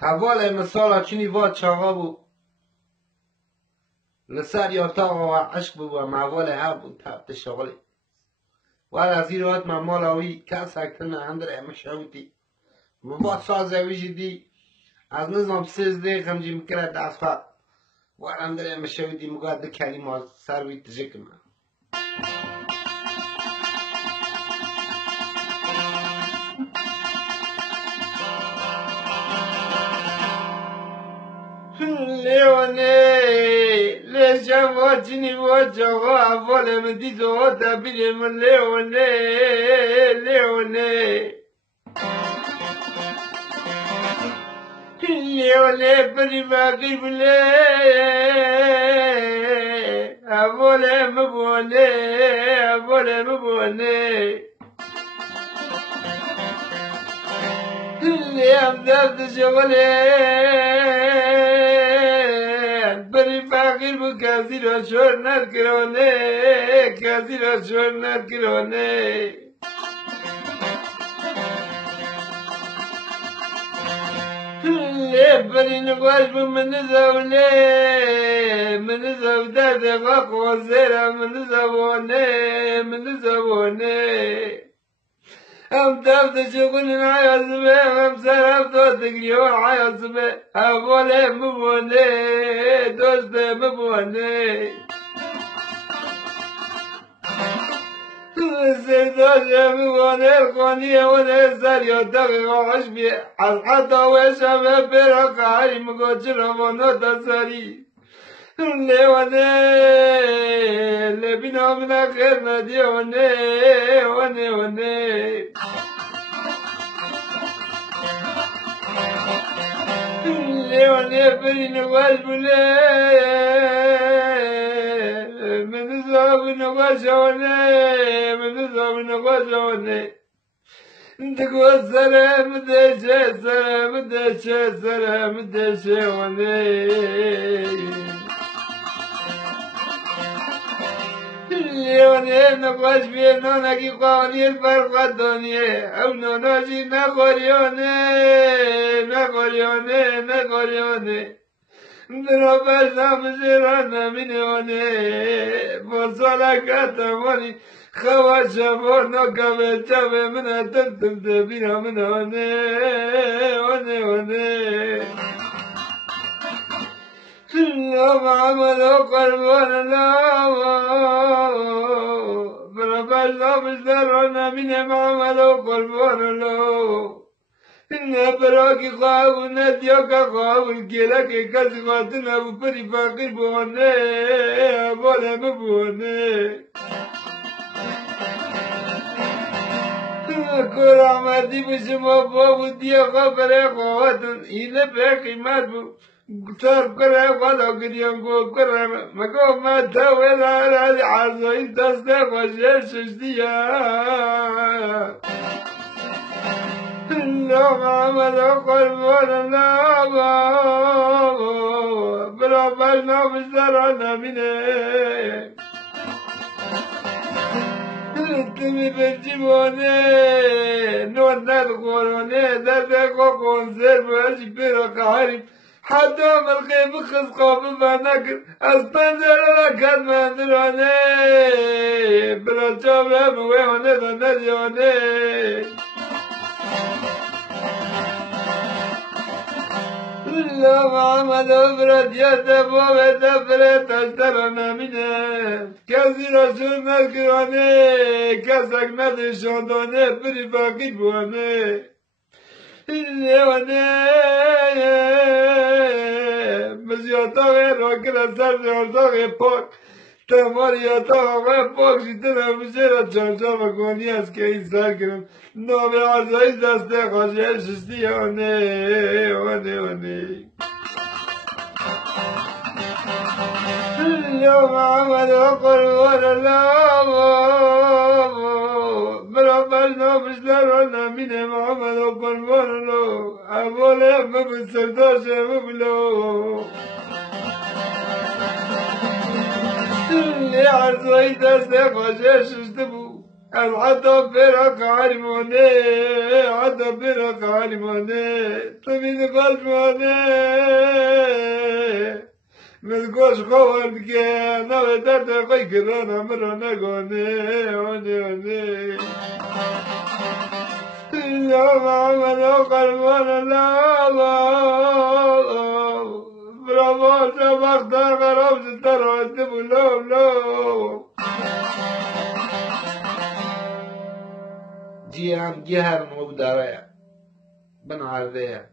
حوال مثال چنی واد چاقا بو لسر یا تاقا و عشق بو و محوال هر بو تبت شغلی واد از این روات من مالاوی کس اکتن اندر امشاوتی مباد سازه ویجی دی از نظام 3 دقیقه همجی مکره دست فا واد اندر امشاوتی مگاد ده کلیم از سروی تجکم لیونه لیشم واجنی واجاقا اول مدی زوا تبیرم لیونه لیونه لیونه بری باقی بله اول مبونه اول مبونه لیم دست شغله بری فقیر بو کسی را شور نکرانه کسی را شور نکرانه لی بری نقاش بو من زونه من زوده دقا قوزیره من زبانه هم تفت شغل عیازمه هم سرم تا تگریه عیازمه اول مبونه دوست مبونه سرداش مبونه القانیه ونه سر یا دقیقاش بیه از حتا وشمه برا قهری مگو چرا وانا تا سری لیونه لبینا من خیر ندیه ونه لیونه بری نواش بله من زاب نواشونه دگو سلام دشه ونه لیونه نقاش بیه نانکی قوانی الفرقات دانیه او ناناشی نقاریانه برا بشم شیران نمینیانه با سالکت مانی خواه شبا نکمه چبه من تبتم تبیرا منانه ونه اللهم عمل قربان الله برفضنا بشترنا من عمل قربان الله إن براكي خواهو نديوكا خواهو الكيلك كسي خاتنا بپری فقير بونه بوله مبونه کور آمدی بشما بابو دیا خبر خواهدن اینه به قیمت بو صرف کنه خدا گریم گو کنم مگو من تاویل عراضی عرضایی دسته خوشه ششدیا اللهم عمل قربان الله برا بشنا بشترانا منه تمی بجیبانه نون ندخورانه دسته خو کنسر باشی برا قهریم حتی ملقی بخص قابل بنکر از پنجره لکت مندرانه برا چابه مویانه دندیانه اللهم عمل افراد یتباب تفره تشترانه منه کسی را شور نکرانه کسک ندشاندانه بری فقیر بوانه لیونه مزیاتاقه را کرد سر زیارتاقه پاک تماری یاتاقه پاک شیطن همشه را چانچا مکانی است که این سر کرم نام عرضایش دسته خواشه ششتی ونه اليوم عمل قربان الله برا بشنا بشترانا منهم عمل قربان الله اولا مبن سرداش مبلو اللي عرضوی دسته خواشه ششته بو العطا فرق عرمانه عطا فرق عرمانه طمين قلبانه من گوش خوان که نو درد قی کران مرا نگانه آنه آنه یا محمد و قربان الله برا وقت خراب ستر آده بلو جيان جهر موداوية بن عربية